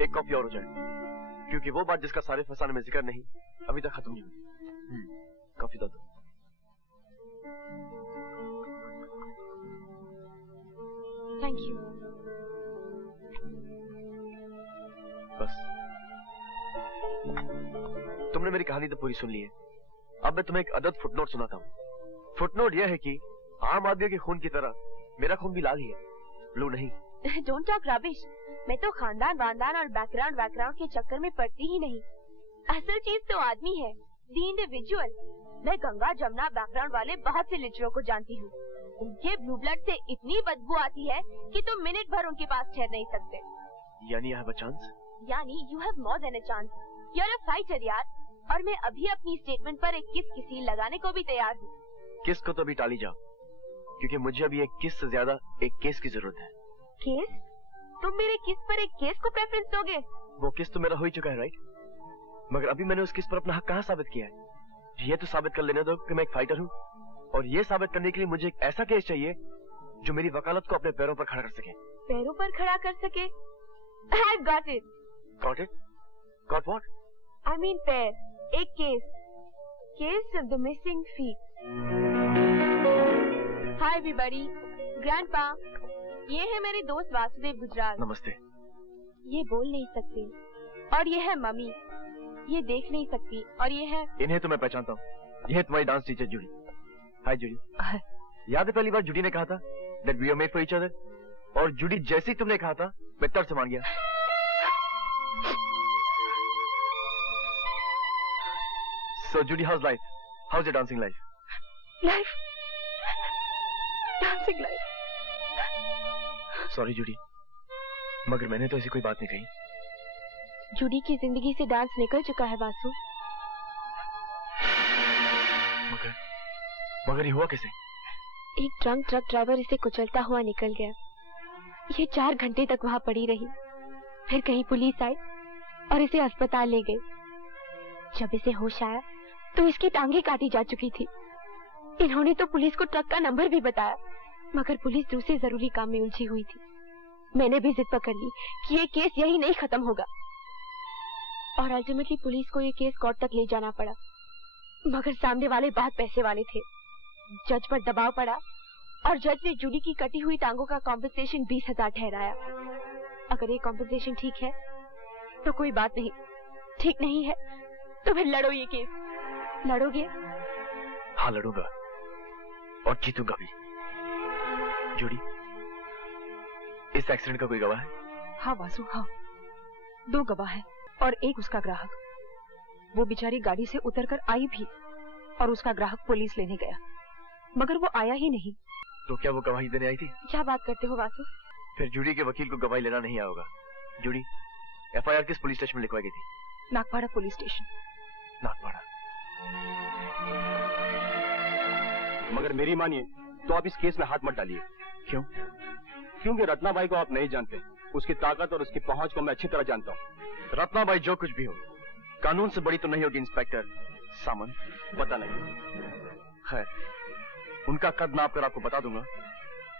एक कॉफी और हो जाए, क्योंकि वो बात जिसका सारे फसाने में जिक्र नहीं अभी तक खत्म नहीं हुई। कॉफी दो। Thank you. बस तुमने मेरी कहानी तो पूरी सुन ली है। अब मैं तुम्हें एक अदद फुटनोट सुनाता हूँ। फुटनोट यह है कि आम आदमी के खून की तरह मेरा खून भी लाल ही है, ब्लू नहीं। Don't talk rubbish. मैं तो खानदान वानदान और बैकग्राउंड के चक्कर में पड़ती ही नहीं। असल चीज तो आदमी है, द इंडिविजुअल। मैं गंगा जमुना बैकग्राउंड वाले बहुत से लिटरों को जानती हूँ। उनके ब्लू ब्लड से इतनी बदबू आती है कि तुम मिनट भर उनके पास ठहर नहीं सकते। यानी आई हैव अ चांस? यानी you have more than a chance. You are a fighter यार। और मैं अभी अपनी स्टेटमेंट पर एक किस लगाने को भी तैयार हूँ। किस को तो अभी टाली जाओ, क्योंकि मुझे अभी एक किस से ज्यादा एक केस की जरूरत है। केस? तुम मेरे किस पर एक केस को प्रेफरेंस दोगे? वो किस तो मेरा हो ही चुका है, राइट? मगर अभी मैंने उस किस पर अपना हक कहाँ साबित किया है? ये तो साबित कर लेने दो कि मैं एक फाइटर हूँ, और ये साबित करने के लिए मुझे एक ऐसा केस चाहिए जो मेरी वकालत को अपने पैरों पर खड़ा कर सके। पैरों पर खड़ा कर सके? I got it. Got it? Got what? I mean पैर। एक case. Case of the missing feet. Hi everybody. Grandpa. ये है मेरे दोस्त वासुदेव गुजराल। नमस्ते। ये बोल नहीं सकते, और ये है मम्मी। ये देख नहीं सकती, और ये है। इन्हें तो मैं पहचानता हूँ। ये है तुम्हारी डांस टीचर जूडी। हाय जूडी। याद है पहली बार जूडी ने कहा था that we are made for each other? और जूडी जैसे ही तुमने कहा था मैं तड़ से मान गया। So Judy, how's life? How's your dancing life? Life? Dancing life? Sorry Judy, मगर मैंने तो ऐसी कोई बात नहीं कही। जूडी की जिंदगी से डांस निकल चुका है वासु। मगर ये हुआ कैसे? एक ड्रंक ट्रक ड्राइवर इसे कुचलता हुआ निकल गया। ये 4 घंटे तक वहाँ पड़ी रही। फिर कहीं पुलिस आई और इसे अस्पताल ले गई। जब इसे होश आया तो इसकी टांगे काटी जा चुकी थी। इन्होंने तो पुलिस को ट्रक का नंबर भी बताया, मगर पुलिस दूसरे जरूरी काम में उलझी हुई थी। मैंने भी जिद पकड़ ली कि ये केस यही नहीं खत्म होगा, और अल्टीमेटली पुलिस को ये केस कोर्ट तक ले जाना पड़ा। मगर सामने वाले बहुत पैसे वाले थे। जज पर दबाव पड़ा और जज ने जूडी की कटी हुई टांगों का कॉम्पेंसेशन 20,000 ठहराया। अगर ये कॉम्पेंसेशन ठीक है तो कोई बात नहीं, ठीक नहीं है तो फिर लड़ो ये केस। लड़ोगे? हाँ लड़ूंगा, और जीतूंगा भी। जूडी, इस एक्सीडेंट का कोई गवाह है? हाँ वासु, हाँ। 2 गवाह है और एक उसका ग्राहक। वो बेचारी गाड़ी से उतरकर आई भी, और उसका ग्राहक पुलिस लेने गया, मगर वो आया ही नहीं। तो क्या वो गवाही देने आई थी? क्या बात करते हो वासु? फिर जूडी के वकील को गवाही लेना नहीं आया होगा। जूडी, FIR किस पुलिस स्टेशन में लिखवाई गई थी? Nagpada police station. नागपाड़ा। मगर मेरी मानिए तो आप इस केस में हाथ मत डालिए। क्यों? क्योंकि रत्नाबाई को आप नहीं जानते। उसकी ताकत और उसकी पहुंच को मैं अच्छी तरह जानता हूँ। रत्नाबाई जो कुछ भी हो, कानून से बड़ी तो नहीं होगी इंस्पेक्टर सामंत। पता नहीं। खैर, उनका कद नाप कर आपको बता दूंगा।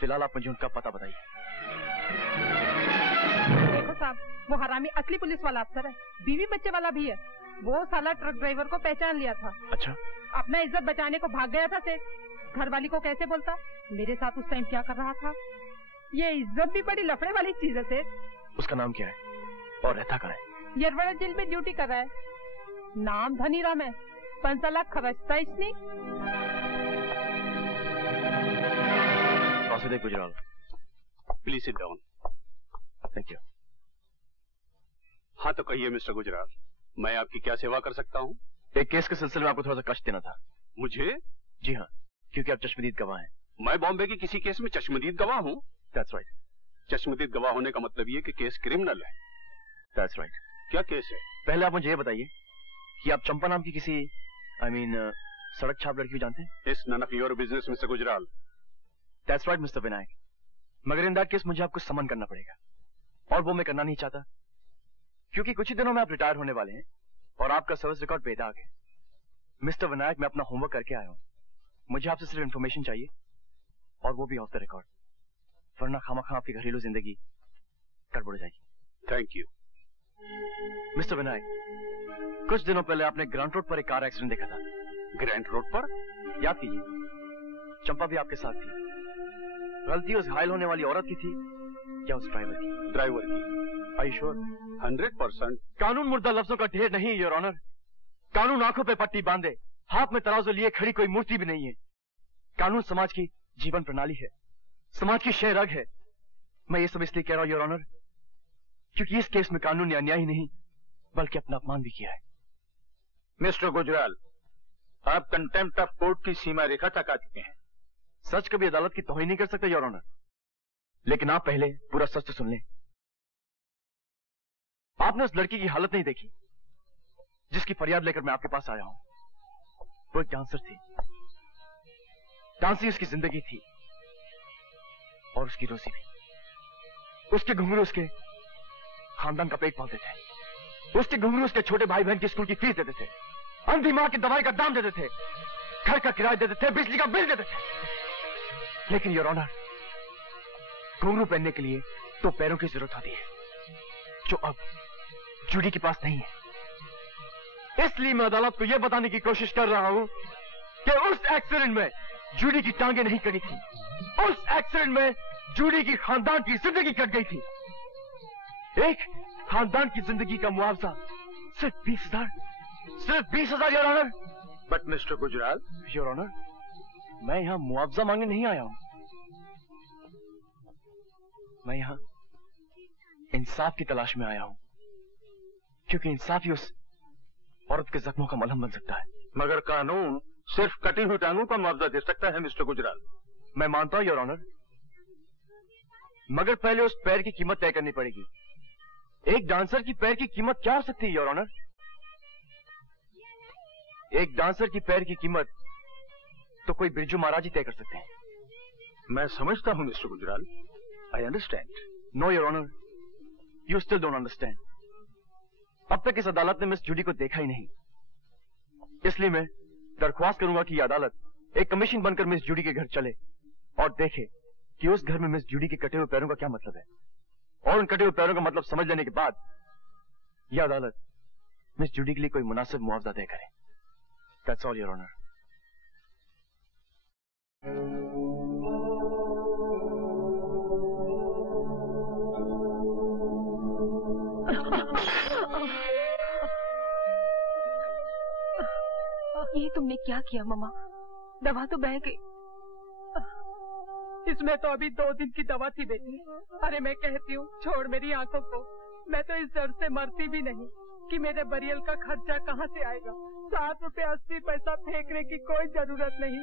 फिलहाल आप मुझे उनका पता बताइए। देखो साहब, वो हरामी असली पुलिस वाला अफसर है, बीवी बच्चे वाला भी है। वो साला ट्रक ड्राइवर को पहचान लिया था। अच्छा? अपना इज्जत बचाने को भाग गया था सेठ। घरवाली को कैसे बोलता? मेरे साथ उस टाइम क्या कर रहा था? ये इज्जत भी बड़ी लफड़े वाली चीज है सेठ। उसका नाम क्या है और रहता कहाँ है? यरवड़ा जेल में ड्यूटी कर रहा है। नाम धनीराम है। 5 लाख खर्चता इसने। Vasudev Gujral. Please sit down. Thank you. हाँ तो कहिए मिस्टर गुजराल, मैं आपकी क्या सेवा कर सकता हूँ? एक केस के सिलसिले में आपको थोड़ा सा कष्ट देना था। मुझे? जी हाँ, क्योंकि आप चश्मदीद गवाह हैं। मैं बॉम्बे के किसी केस में चश्मदीद गवाह हूँ? That's right. चश्मदीद गवाह होने का मतलब ये कि केस क्रिमिनल है। That's right. क्या केस है? पहले आप मुझे ये बताइए कि आप चंपा नाम की किसी सड़क छाप लड़की को जानते हैं? It's none of your business, mister Gujral. That's right, mister Vinayak. मगर इन दैट केस मुझे आपको समन करना पड़ेगा, और वो मैं करना नहीं चाहता, क्योंकि कुछ ही दिनों में आप रिटायर होने वाले हैं और आपका सर्विस रिकॉर्ड बेदाग है। मिस्टर विनायक, मैं अपना होमवर्क करके आया हूँ। मुझे आपसे सिर्फ इन्फॉर्मेशन चाहिए, और वो भी ऑफ द रिकॉर्ड, वरना खामा आपकी घरेलू जिंदगी गड़बड़ हो जाएगी। Thank you. मिस्टर विनायक, कुछ दिनों पहले आपने ग्रांट रोड पर एक कार एक्सीडेंट देखा था। ग्रैंड रोड पर? याद कीजिए, चंपा भी आपके साथ थी। गलती उस घायल होने वाली औरत की थी या उस ड्राइवर की? ड्राइवर की। Are you sure? 100%। कानून मुर्दा लफ्जों का ढेर नहीं है योर ऑनर। कानून आंखों पे पट्टी बांधे हाथ में तराजू लिए खड़ी कोई मूर्ति भी नहीं है। कानून समाज की जीवन प्रणाली है, समाज की शह रग है। मैं ये सब इसलिए कह रहा हूं योर ऑनर, क्योंकि इस केस में कानून ने अन्याय ही नहीं बल्कि अपना अपमान भी किया है। मिस्टर गुजराल, आप कंटेम्प्ट ऑफ कोर्ट की सीमा रेखा तक आ चुके हैं। सच कभी अदालत की तौहीन नहीं कर सकते योर ऑनर, लेकिन आप पहले पूरा सच तो सुन लें। आपने उस लड़की की हालत नहीं देखी जिसकी फरियाद लेकर मैं आपके पास आया हूं। वो एक डांसर थी, डांस ही उसकी जिंदगी थी और उसकी रोजी भी। उसके घुंघरू उसके खानदान का पेट पालते थे, उसके घुंघरू उसके छोटे भाई बहन की स्कूल की फीस देते थे, अंधी मां की दवाई का दाम देते थे, घर का किराया देते थे, बिजली का बिल देते थे। लेकिन योर ऑनर, घुंघरू पहनने के लिए तो पैरों की जरूरत होती है जो अब जूडी के पास नहीं है। इसलिए मैं अदालत को यह बताने की कोशिश कर रहा हूं कि उस एक्सीडेंट में जूडी की टांगें नहीं कटी थी, उस एक्सीडेंट में जूडी की खानदान की जिंदगी कट गई थी। एक खानदान की जिंदगी का मुआवजा सिर्फ 20,000, सिर्फ 20,000 your honour. But mister Gujral. Your honour, मैं यहां मुआवजा मांगने नहीं आया हूं, मैं यहां इंसाफ की तलाश में आया हूं, क्योंकि इंसाफ ही उस औरत के जख्मों का मलहम बन सकता है। मगर कानून सिर्फ कटी हुई टांगों का मुआवजा दे सकता है मिस्टर गुजराल। मैं मानता हूं योर ऑनर, मगर पहले उस पैर की कीमत तय करनी पड़ेगी। एक डांसर की पैर की कीमत क्या हो सकती है योर ऑनर? एक डांसर की पैर की कीमत तो कोई बिरजू महाराज ही तय कर सकते हैं। मैं समझता हूं mister Gujral, I understand. No your honour, you still don't understand. अब तक इस अदालत ने मिस जूडी को देखा ही नहीं, इसलिए मैं दरख्वास्त करूंगा कि यह अदालत एक कमीशन बनकर मिस जूडी के घर चले और देखे कि उस घर में मिस जूडी के कटे हुए पैरों का क्या मतलब है, और उन कटे हुए पैरों का मतलब समझ लेने के बाद यह अदालत मिस जूडी के लिए कोई मुनासिब मुआवजा तय करे। That's all your honour. ये तुमने क्या किया मम्मा? दवा तो बह गई। इसमें तो अभी 2 दिन की दवा थी बेटी। अरे मैं कहती हूँ छोड़ मेरी आंखों को, मैं तो इस डर से मरती भी नहीं कि मेरे बरियल का खर्चा कहाँ से आएगा। 7 रुपए 80 पैसा फेंकने की कोई जरूरत नहीं,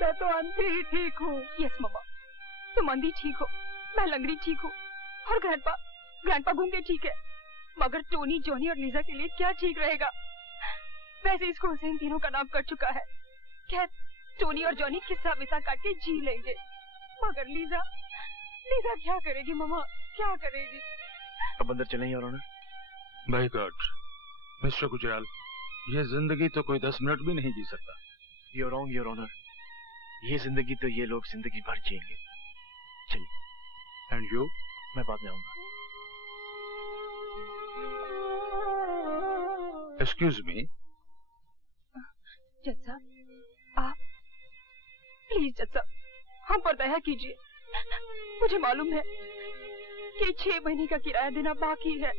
मैं तो अंधी ही ठीक हूँ। यस मम्मा, तुम अंधी ठीक हो, मैं लंगड़ी ठीक हूँ, और ग्रैंडपा गूंगे ठीक है, मगर टोनी, जॉनी और लीजा के लिए क्या ठीक रहेगा? वैसे स्कूल से इन तीनों का नाम कट चुका है। खैर, टोनी और जॉनी किस्सा विसा काट के जी लेंगे, मगर लीजा क्या करेगी मम्मा, क्या करेगी? अब अंदर चलें your honour. By God mister Gujral, ये जिंदगी तो कोई 10 मिनट भी नहीं जी सकता। You're wrong, योर ऑनर, ये जिंदगी तो ये लोग जिंदगी भर जिएंगे। चलिए। And you? मैं बाद में आऊंगा। Excuse me. जज साहब, आप प्लीज जज साहब, हम पर दया कीजिए। मुझे मालूम है कि 6 महीने का किराया देना बाकी है।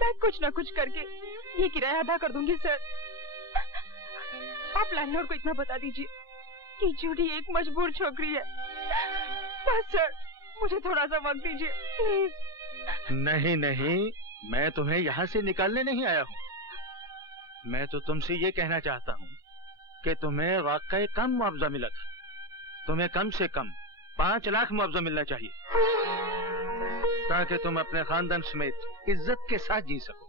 मैं कुछ न कुछ करके ये किराया अदा कर दूंगी सर। आप लैंडलॉर्ड को इतना बता दीजिए कि जूडी एक मजबूर छोकरी है। बस सर, मुझे थोड़ा सा वक्त दीजिए प्लीज। नहीं, मैं तुम्हें यहाँ से निकालने नहीं आया हूँ। मैं तो तुमसे ये कहना चाहता हूँ कि तुम्हें वाकई कम मुआवजा मिला था। तुम्हें कम से कम 5 लाख मुआवजा मिलना चाहिए, ताकि तुम अपने खानदान समेत इज्जत के साथ जी सको,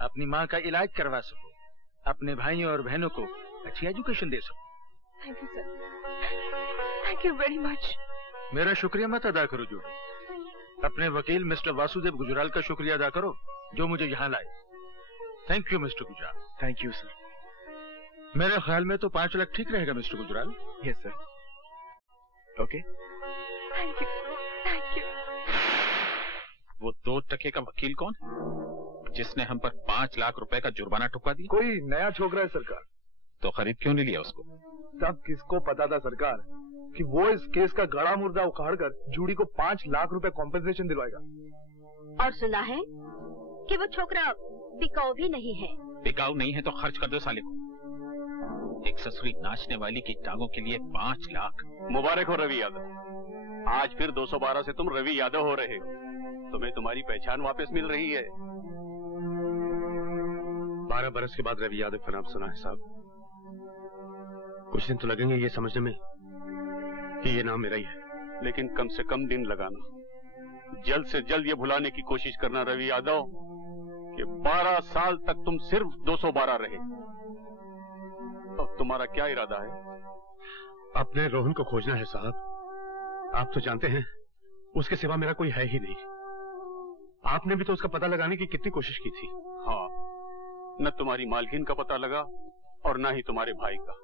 अपनी माँ का इलाज करवा सको, अपने भाइयों और बहनों को अच्छी एजुकेशन दे सको। Thank you sir, thank you very much. मेरा शुक्रिया मत अदा करो जूडी, अपने वकील मिस्टर वासुदेव गुजराल का शुक्रिया अदा करो जो मुझे यहाँ लाए। Thank you mister Gujral. Thank you sir. मेरे ख्याल में तो 5 लाख ठीक रहेगा mister Gujral. Yes sir. Okay. Thank you. वो 2 टके का वकील कौन? जिसने हम पर 5 लाख रुपए का जुर्माना ठुकवा दिया। कोई नया छोकरा है सरकार। तो खरीद क्यों नहीं लिया उसको? तब किसको पता था सरकार कि वो इस केस का गड़ा मुर्दा उखाड़ कर जूड़ी को 5 लाख रुपए कॉम्पेंसेशन दिलवाएगा। और सुना है कि वो छोकरा बिकाऊ भी नहीं है। बिकाऊ नहीं है तो खर्च कर दो साले को। एक ससुरी नाचने वाली की टांगों के लिए 5 लाख। मुबारक हो रवि यादव, आज फिर 212 से तुम रवि यादव हो रहे हो। तुम्हें तुम्हारी पहचान वापस मिल रही है। 12 बरस के बाद रवि यादव का नाम सुना है साहब। कुछ दिन तो लगेंगे ये समझने में कि ये नाम मेरा ही है, लेकिन कम से कम दिन लगाना। जल्द से जल्द ये भुलाने की कोशिश करना रवि यादव कि 12 साल तक तुम सिर्फ 212 रहे। अब तुम्हारा क्या इरादा है? अपने रोहन को खोजना है साहब। आप तो जानते हैं उसके सिवा मेरा कोई है ही नहीं। आपने भी तो उसका पता लगाने की कितनी कोशिश की थी। हाँ, न तुम्हारी मालकिन का पता लगा और न ही तुम्हारे भाई का।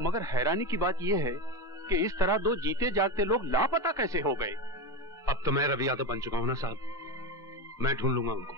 मगर हैरानी की बात यह है कि इस तरह दो जीते जागते लोग लापता कैसे हो गए? अब तो मैं रवि यादव बन चुका हूं ना साहब, मैं ढूंढ लूंगा उनको।